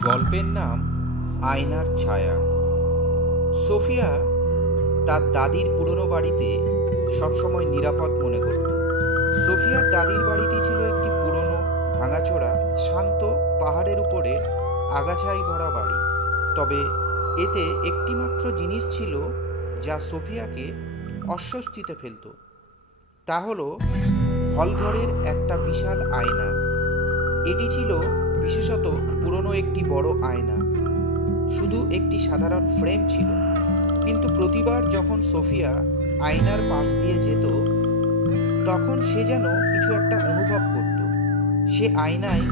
গল্পের নাম আয়নার ছায়া। সোফিয়া তার দাদির পুরনো বাড়িতে সবসময় নিরাপদ মনে করত। সোফিয়ার দাদির বাড়িটি ছিল একটি পুরনো, ভাঙাচোরা, শান্ত পাহাড়ের উপরে আগাছায় ভরা বাড়ি। তবে এতে একটিমাত্র জিনিস ছিল যা সোফিয়াকে অস্বস্তিতে ফেলত। তা হলো হলঘরের একটা বিশাল আয়না। এটি ছিল বিশেষত পুরনো একটি বড় আয়না। শুধু একটি সাধারণ ফ্রেম ছিল, কিন্তু প্রতিবার যখন সোফিয়া আয়নার পাশ দিয়ে যেত তখন সে যেন কিছু একটা অনুভব করত। সে আয়নায়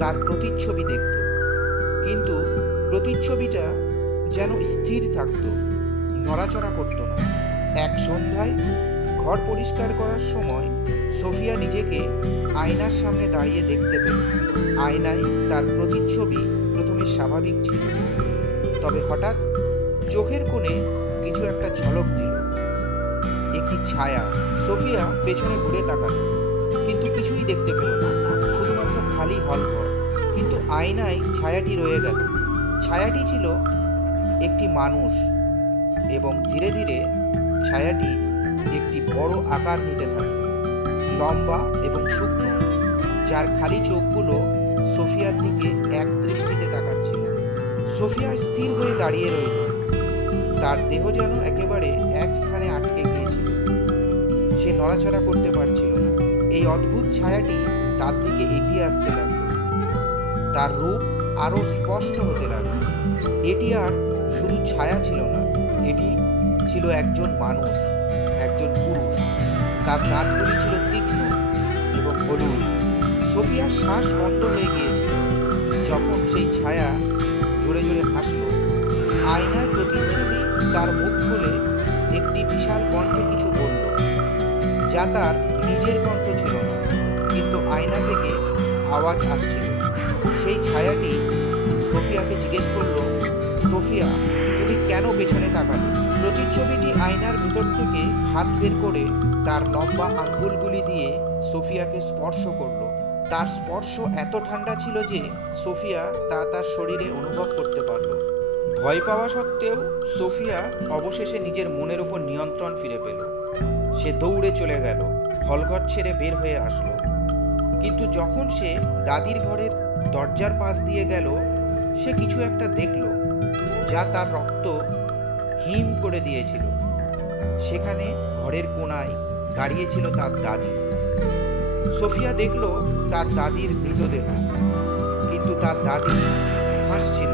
তার প্রতিচ্ছবি দেখত, কিন্তু প্রতিচ্ছবিটা যেন স্থির থাকত, নড়াচড়া করত না। এক সন্ধ্যায় ঘর পরিষ্কার করার সময় সোফিয়া নিজেকে আয়নার সামনে দাঁড়িয়ে দেখতে পেল। আয়নায় তার প্রতিচ্ছবি প্রথমে স্বাভাবিক ছিল, তবে হঠাৎ চোখের কোণে কিছু একটা ঝলক দিল, একটি ছায়া। সোফিয়া পেছনে ঘুরে তাকালো, কিন্তু কিছুই দেখতে পেল না, শুধুমাত্র খালি হলঘর। কিন্তু আয়নায় ছায়াটি রয়ে গেল। ছায়াটি ছিল একটি মানুষ, এবং ধীরে ধীরে ছায়াটি একটি বড় আকার নিতে থাকে, লম্বা এবং শুকনো, যার খালি চোখগুলো সোফিয়ার দিকে এক দৃষ্টিতে তাকাচ্ছিল। সোফিয়া স্থির হয়ে দাঁড়িয়ে রইল, তার দেহ যেন একেবারে এক স্থানে আটকে গিয়েছিল। সে নড়াচড়া করতে পারছিল না। এই অদ্ভুত ছায়াটি তার দিকে এগিয়ে আসতে লাগলো, তার রূপ আরো স্পষ্ট হতে লাগলো। এটি আর শুধু ছায়া ছিল না, এটি ছিল একজন মানুষ, একজন পুরুষ। তার দাঁতগুলি ছিল তীক্ষ্ণ এবং হলুদ। সোফিয়ার শ্বাস বন্ধ হয়ে গিয়েছিল যখন সেই ছায়া জোরে জোরে হাসল। আয়নার প্রতিচ্ছবি তার মুখ খুলে একটি বিশাল কণ্ঠে কিছু বলল, যা তার নিজের কণ্ঠ ছিল না, কিন্তু আয়না থেকে আওয়াজ আসছিল। সেই ছায়াটি সোফিয়াকে জিজ্ঞেস করল, সোফিয়া, তুমি কেন পেছনে তাকালে? প্রতিচ্ছবিটি আয়নার ভিতর থেকে হাত বের করে তার লম্বা আঙ্গুলগুলি দিয়ে সোফিয়াকে স্পর্শ করলো। তার স্পর্শ এত ঠান্ডা ছিল যে সোফিয়া তা তার শরীরে অনুভব করতে পারল। ভয় পাওয়া সত্ত্বেও সোফিয়া অবশেষে নিজের মনের উপর নিয়ন্ত্রণ ফিরে পেল। সে দৌড়ে চলে গেল, হলঘর ছেড়ে বের হয়ে আসলো। কিন্তু যখন সে দাদির ঘরের দরজার পাশ দিয়ে গেল, সে কিছু একটা দেখল যা তার রক্ত হিম করে দিয়েছিল। সেখানে ঘরের কোণায় দাঁড়িয়েছিল তার দাদি। সোফিয়া দেখল তার দাদির মৃতদেহ, কিন্তু তার দাদি হাসছিল।